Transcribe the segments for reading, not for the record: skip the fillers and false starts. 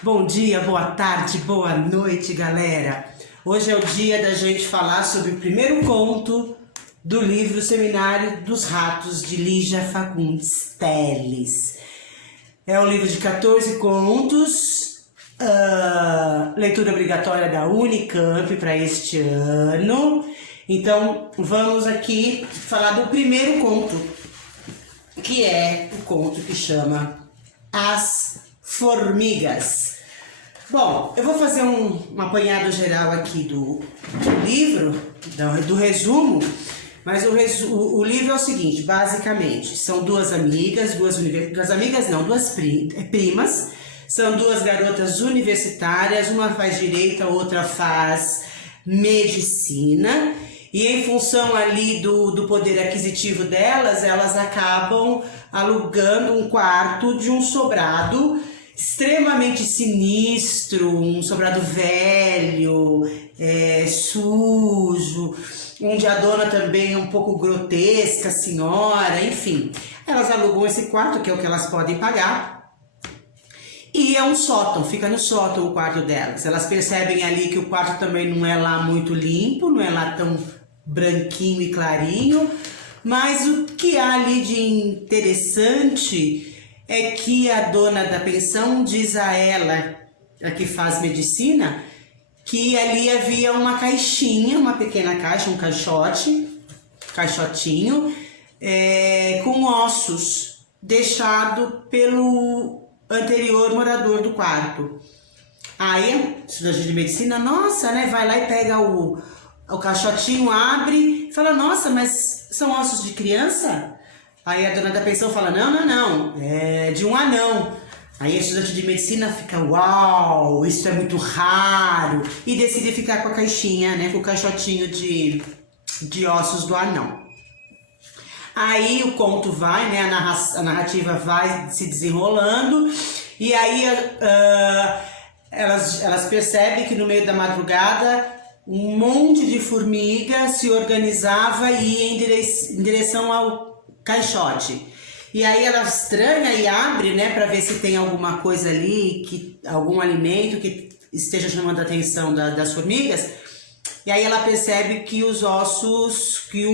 Bom dia, boa tarde, boa noite, galera. Hoje é o dia da gente falar sobre o primeiro conto do livro Seminário dos Ratos, de Lígia Fagundes Telles. É um livro de 14 contos, leitura obrigatória da Unicamp para este ano. Então, vamos aqui falar do primeiro conto, que é o conto que chama As Formigas. Bom, eu vou fazer um apanhado geral aqui do livro, do resumo, mas o livro é o seguinte, basicamente, são duas primas, são duas garotas universitárias, uma faz direito, a outra faz medicina, e em função ali do poder aquisitivo delas, elas acabam alugando um quarto de um sobrado extremamente sinistro, um sobrado velho, sujo, onde a dona também é um pouco grotesca, senhora, enfim. Elas alugam esse quarto, que é o que elas podem pagar, e é um sótão, fica no sótão o quarto delas. Elas percebem ali que o quarto também não é lá muito limpo, não é lá tão branquinho e clarinho, mas o que há ali de interessante é que a dona da pensão diz a ela, a que faz medicina, que ali havia uma caixinha, uma pequena caixa, um caixotinho, com ossos, deixado pelo anterior morador do quarto. Aí a estudante de medicina, nossa, né, vai lá e pega o caixotinho, abre e fala, nossa, mas são ossos de criança? Aí a dona da pensão fala, não, é de um anão. Aí a estudante de medicina fica, uau, isso é muito raro, e decide ficar com a caixinha, né, com o caixotinho de ossos do anão. Aí o conto vai, né, a narrativa vai se desenrolando, e aí elas percebem que no meio da madrugada um monte de formiga se organizava e ia em direção ao caixote. E aí ela estranha e abre, né, para ver se tem alguma coisa ali, algum alimento que esteja chamando a atenção das formigas. E aí ela percebe que um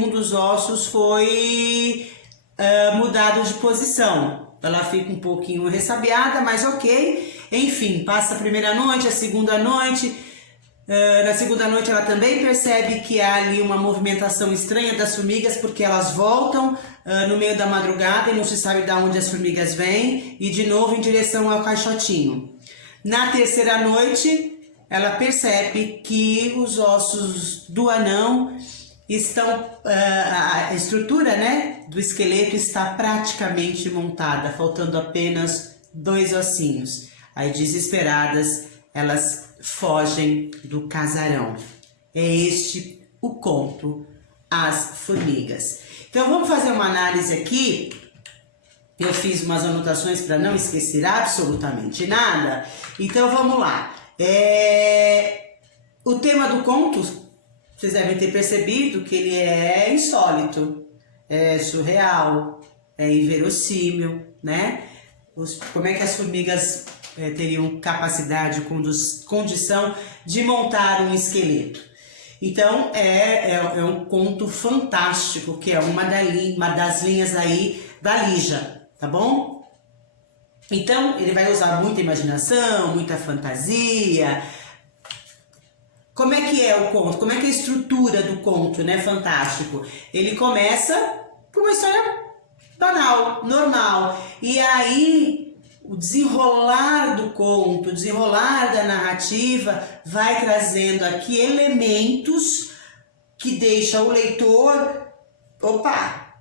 dos ossos foi mudado de posição. Ela fica um pouquinho ressabiada, mas ok. Enfim, passa a primeira noite, a segunda noite. Na segunda noite ela também percebe que há ali uma movimentação estranha das formigas, porque elas voltam no meio da madrugada e não se sabe de onde as formigas vêm, e de novo em direção ao caixotinho. Na terceira noite ela percebe que os ossos do anão estão, a estrutura, né, do esqueleto está praticamente montada, faltando apenas 2 ossinhos. Aí, desesperadas, elas fogem do casarão. É este o conto As Formigas. Então vamos fazer uma análise aqui. Eu fiz umas anotações para não esquecer absolutamente nada. Então vamos lá. O tema do conto, vocês devem ter percebido que ele é insólito, é surreal, é inverossímil, né? Como é que as formigas teriam capacidade, condição de montar um esqueleto. Então é um conto fantástico, que é uma das linhas aí da Lígia, tá bom? Então ele vai usar muita imaginação, muita fantasia. Como é que é o conto? Como é que é a estrutura do conto, né? Fantástico. Ele começa com uma história banal, normal, e aí o desenrolar do conto, o desenrolar da narrativa vai trazendo aqui elementos que deixam o leitor, opa,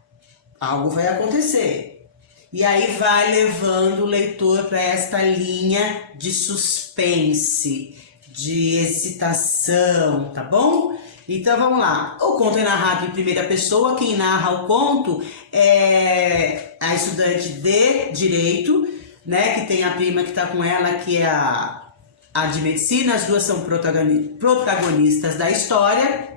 algo vai acontecer. E aí vai levando o leitor para esta linha de suspense, de excitação, tá bom? Então vamos lá. O conto é narrado em primeira pessoa, quem narra o conto é a estudante de direito, né, que tem a prima que está com ela, que é a de medicina. As duas são protagonistas da história.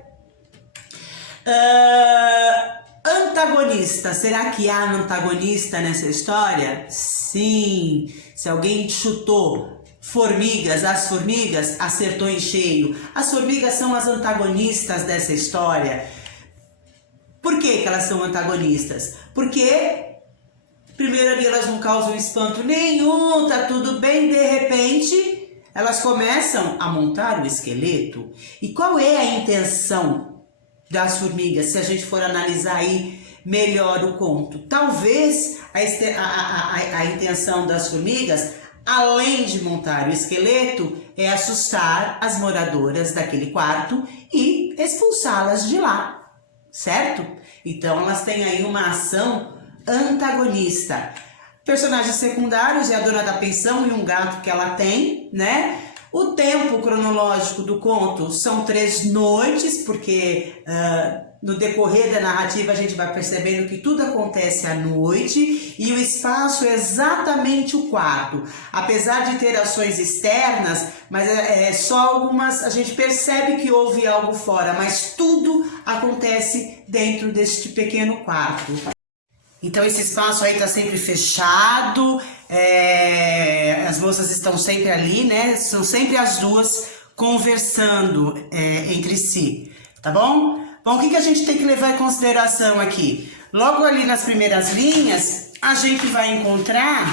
Antagonista, será que há antagonista nessa história? Sim, se alguém chutou formigas, as formigas acertou em cheio. As formigas são as antagonistas dessa história. Por que elas são antagonistas? Porque primeiro ali elas não causam espanto nenhum, tá tudo bem, de repente elas começam a montar o esqueleto. E qual é a intenção das formigas, se a gente for analisar aí melhor o conto? Talvez a intenção das formigas, além de montar o esqueleto, é assustar as moradoras daquele quarto e expulsá-las de lá, certo? Então elas têm aí uma ação antagonista. Personagens secundários é a dona da pensão e um gato que ela tem, né? O tempo cronológico do conto são 3 noites, porque no decorrer da narrativa a gente vai percebendo que tudo acontece à noite e o espaço é exatamente o quarto. Apesar de ter ações externas, mas só algumas, a gente percebe que houve algo fora, mas tudo acontece dentro deste pequeno quarto. Então esse espaço aí tá sempre fechado, as moças estão sempre ali, né? São sempre as duas conversando entre si, tá bom? Bom, o que a gente tem que levar em consideração aqui? Logo ali nas primeiras linhas, a gente vai encontrar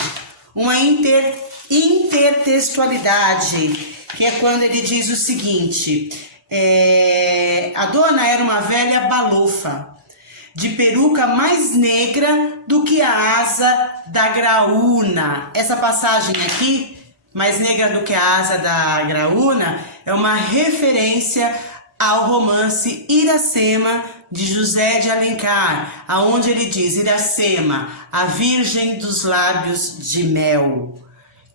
uma intertextualidade, que é quando ele diz o seguinte, a dona era uma velha balofa, de peruca mais negra do que a asa da graúna. Essa passagem aqui, mais negra do que a asa da graúna, é uma referência ao romance Iracema, de José de Alencar, aonde ele diz: Iracema, a virgem dos lábios de mel,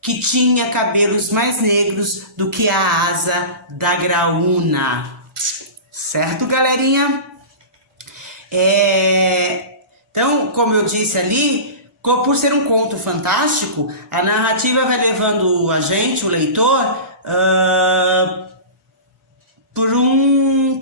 que tinha cabelos mais negros do que a asa da graúna. Certo, galerinha? Então, como eu disse ali, por ser um conto fantástico, a narrativa vai levando a gente, o leitor, por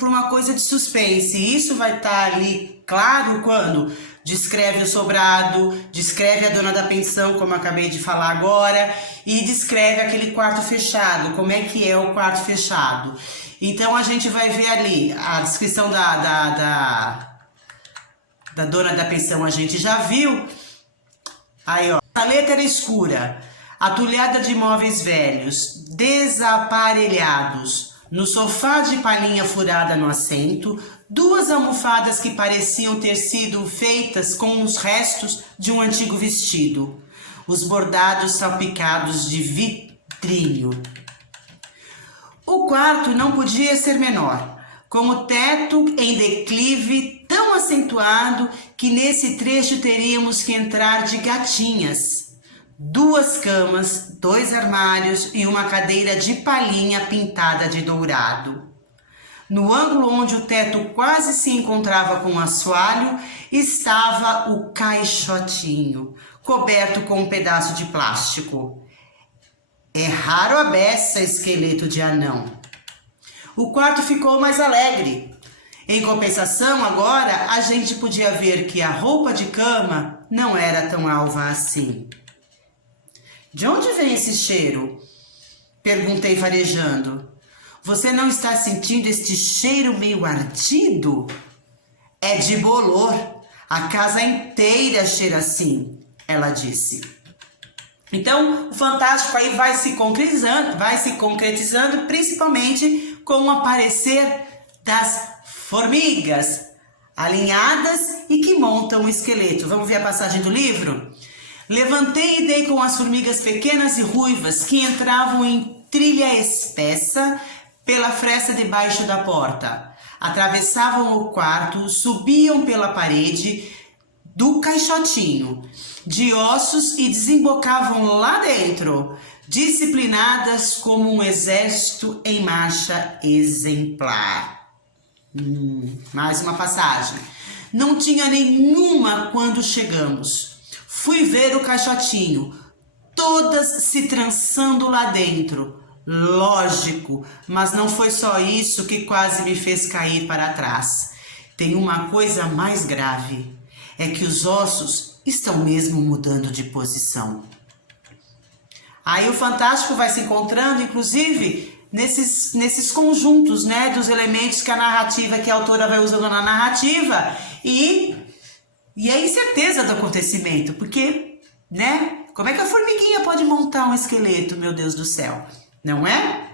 uma coisa de suspense. E isso vai estar ali claro quando descreve o sobrado, descreve a dona da pensão, como eu acabei de falar agora, e descreve aquele quarto fechado, como é que é o quarto fechado. Então a gente vai ver ali a descrição da dona da pensão, a gente já viu. Aí, ó, a letra era escura, atulhada de móveis velhos, desaparelhados, no sofá de palhinha furada no assento, 2 almofadas que pareciam ter sido feitas com os restos de um antigo vestido, os bordados salpicados de vitrilho. O quarto não podia ser menor, com o teto em declive tão acentuado que nesse trecho teríamos que entrar de gatinhas. 2 camas, 2 armários e uma cadeira de palhinha pintada de dourado. No ângulo onde o teto quase se encontrava com o assoalho, estava o caixotinho, coberto com um pedaço de plástico. É raro a beça esqueleto de anão. O quarto ficou mais alegre. Em compensação, agora, a gente podia ver que a roupa de cama não era tão alva assim. De onde vem esse cheiro? Perguntei farejando. Você não está sentindo este cheiro meio ardido? É de bolor. A casa inteira cheira assim, ela disse. Então, o fantástico aí vai se concretizando principalmente com o aparecer das formigas alinhadas e que montam o esqueleto. Vamos ver a passagem do livro? Levantei e dei com as formigas pequenas e ruivas que entravam em trilha espessa pela fresta debaixo da porta. Atravessavam o quarto, subiam pela parede do caixotinho de ossos e desembocavam lá dentro, disciplinadas como um exército em marcha exemplar. Mais uma passagem. Não tinha nenhuma quando chegamos. Fui ver o caixotinho, todas se trançando lá dentro. Lógico, mas não foi só isso que quase me fez cair para trás. Tem uma coisa mais grave, é que os ossos estão mesmo mudando de posição. Aí o fantástico vai se encontrando, inclusive, nesses conjuntos, né, dos elementos que a narrativa, que a autora vai usando na narrativa, e a incerteza do acontecimento, porque, né, como é que a formiguinha pode montar um esqueleto, meu Deus do céu, não é?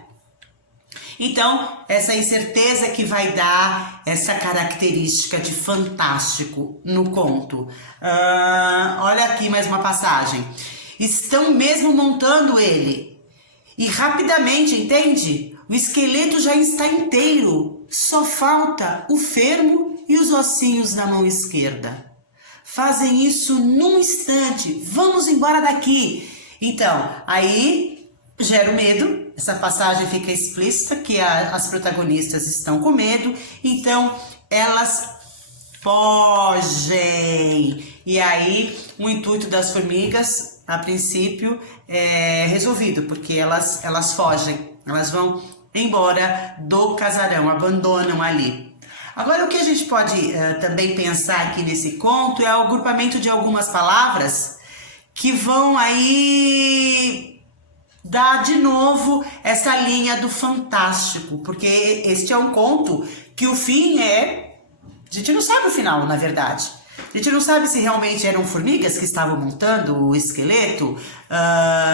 Então, essa incerteza que vai dar essa característica de fantástico no conto. Olha aqui mais uma passagem. Estão mesmo montando ele. E rapidamente, entende? O esqueleto já está inteiro. Só falta o fermo e os ossinhos na mão esquerda. Fazem isso num instante. Vamos embora daqui. Então, aí gera o medo. Essa passagem fica explícita que as protagonistas estão com medo. Então, elas fogem. E aí, o intuito das formigas, a princípio, é resolvido, porque elas fogem, elas vão embora do casarão, abandonam ali. Agora, o que a gente pode também pensar aqui nesse conto é o agrupamento de algumas palavras que vão aí dar de novo essa linha do fantástico, porque este é um conto que o fim é... A gente não sabe o final, na verdade. A gente não sabe se realmente eram formigas que estavam montando o esqueleto,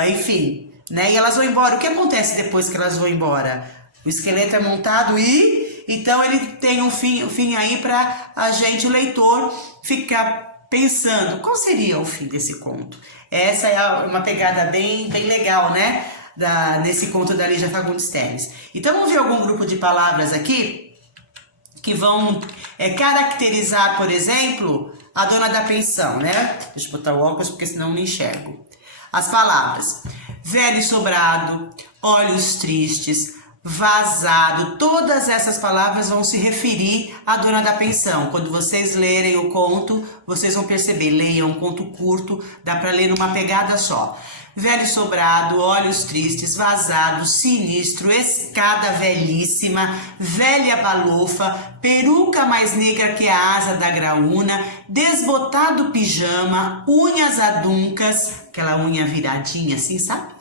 enfim, né? E elas vão embora. O que acontece depois que elas vão embora? O esqueleto é montado e... Então ele tem um fim aí para a gente, o leitor, ficar pensando qual seria o fim desse conto. Essa é uma pegada bem legal, né? Nesse conto da Lígia Fagundes Telles. Então vamos ver algum grupo de palavras aqui que vão caracterizar, por exemplo, a dona da pensão, né? Deixa eu botar o óculos porque senão eu não enxergo. As palavras: velho sobrado, olhos tristes, vazado. Todas essas palavras vão se referir à dona da pensão. Quando vocês lerem o conto, vocês vão perceber. Leiam um conto curto, dá para ler numa pegada só. Velho sobrado, olhos tristes, vazado, sinistro, escada velhíssima, velha balofa, peruca mais negra que a asa da graúna, desbotado pijama, unhas aduncas, aquela unha viradinha assim, sabe?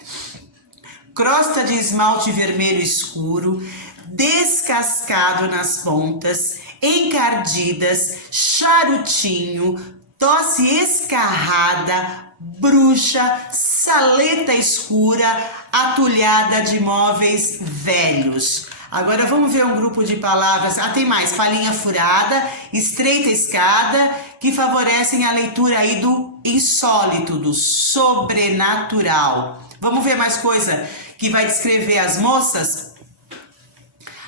Crosta de esmalte vermelho escuro, descascado nas pontas, encardidas, charutinho, tosse escarrada, bruxa, saleta escura, atulhada de móveis velhos. Agora vamos ver um grupo de palavras. Tem mais: palhinha furada, estreita escada, que favorecem a leitura aí do insólito, do sobrenatural. Vamos ver mais coisa que vai descrever as moças?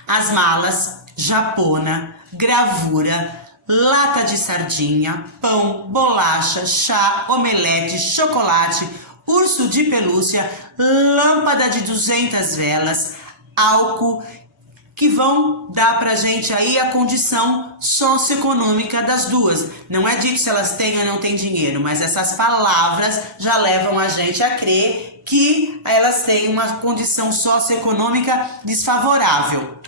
As malas, japona, gravura, lata de sardinha, pão, bolacha, chá, omelete, chocolate, urso de pelúcia, lâmpada de 200 velas, álcool, que vão dar pra gente aí a condição socioeconômica das duas. Não é dito se elas têm ou não têm dinheiro, mas essas palavras já levam a gente a crer que elas têm uma condição socioeconômica desfavorável.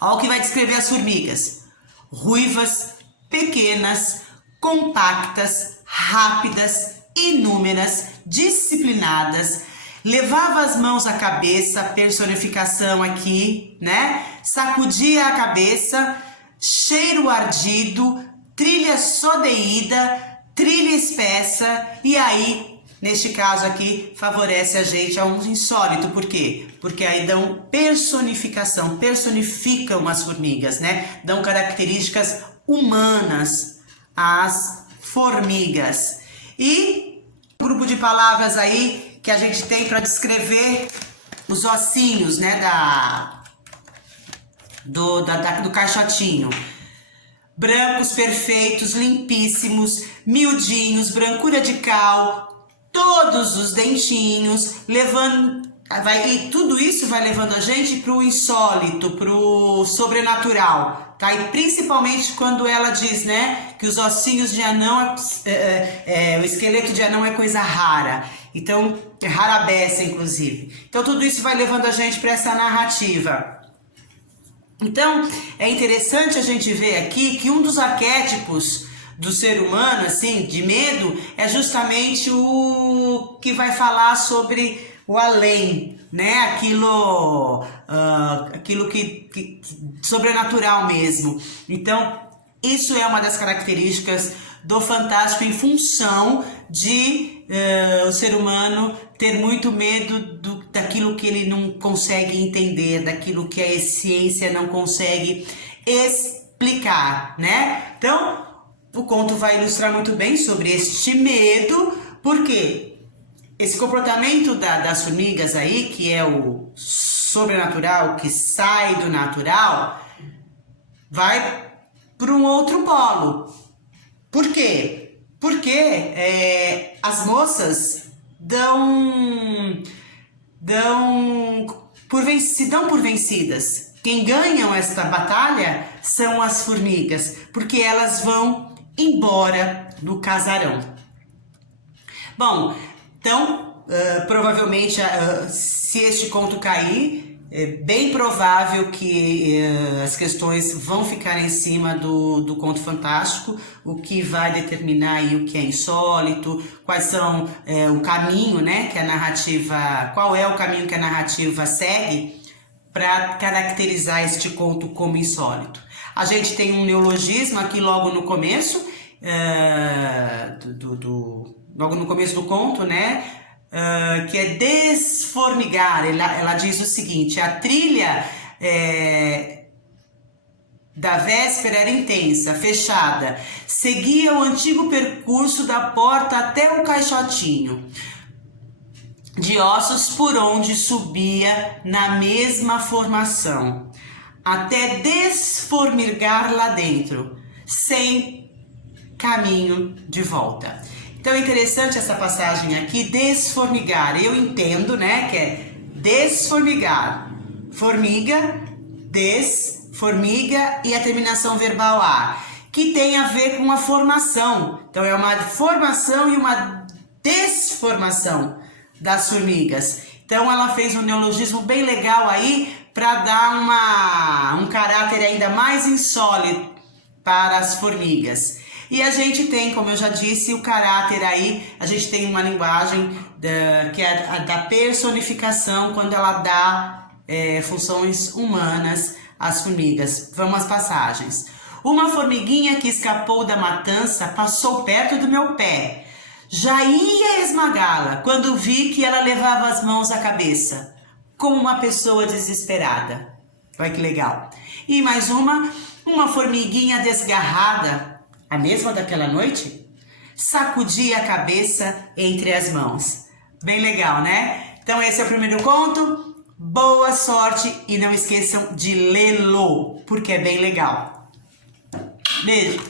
Olha o que vai descrever as formigas: ruivas, pequenas, compactas, rápidas, inúmeras, disciplinadas, levava as mãos à cabeça, personificação aqui, né? Sacudia a cabeça, cheiro ardido, trilha sodeída, trilha espessa, e aí, neste caso aqui, favorece a gente a um insólito. Por quê? Porque aí dão personificação, personificam as formigas, né? Dão características humanas às formigas. E um grupo de palavras aí que a gente tem para descrever os ossinhos, né, do caixotinho. Brancos perfeitos, limpíssimos, miudinhos, brancura de cal, todos os dentinhos, e tudo isso vai levando a gente para o insólito, para o sobrenatural, tá? E principalmente quando ela diz, né, que os ossinhos de anão, o esqueleto de anão é coisa rara. Então, é rara beça, inclusive. Então, tudo isso vai levando a gente para essa narrativa. Então, é interessante a gente ver aqui que um dos arquétipos do ser humano, assim, de medo, é justamente o que vai falar sobre o além, né? Aquilo que sobrenatural mesmo. Então, isso é uma das características do fantástico em função de o ser humano ter muito medo daquilo que ele não consegue entender, daquilo que a ciência não consegue explicar, né? Então, o conto vai ilustrar muito bem sobre este medo, porque esse comportamento das formigas aí, que é o sobrenatural, que sai do natural, vai para um outro polo. Por quê? Porque as moças se dão por vencidas. Quem ganham esta batalha são as formigas, porque elas vão embora do casarão. Bom, então, provavelmente, se este conto cair, é bem provável que as questões vão ficar em cima do conto fantástico, o que vai determinar aí o que é insólito, quais são o caminho, né, que a narrativa, qual é o caminho que a narrativa segue para caracterizar este conto como insólito. A gente tem um neologismo aqui logo no começo, logo no começo do conto, né? Que é desformigar. Ela diz o seguinte: a trilha da véspera era intensa, fechada, seguia o antigo percurso da porta até o caixotinho de ossos por onde subia na mesma formação, até desformigar lá dentro, sem caminho de volta. Então é interessante essa passagem aqui, desformigar. Eu entendo, né, que é desformigar. Formiga, desformiga e a terminação verbal a, que tem a ver com a formação. Então é uma formação e uma desformação das formigas. Então ela fez um neologismo bem legal aí para dar um caráter ainda mais insólito para as formigas. E a gente tem, como eu já disse, o caráter aí, a gente tem uma linguagem que é a da personificação, quando ela dá funções humanas às formigas. Vamos às passagens. Uma formiguinha que escapou da matança passou perto do meu pé. Já ia esmagá-la quando vi que ela levava as mãos à cabeça, como uma pessoa desesperada. Olha que legal. E mais uma formiguinha desgarrada, a mesma daquela noite, sacudia a cabeça entre as mãos. Bem legal, né? Então esse é o primeiro conto. Boa sorte e não esqueçam de lê-lo, porque é bem legal. Beijo!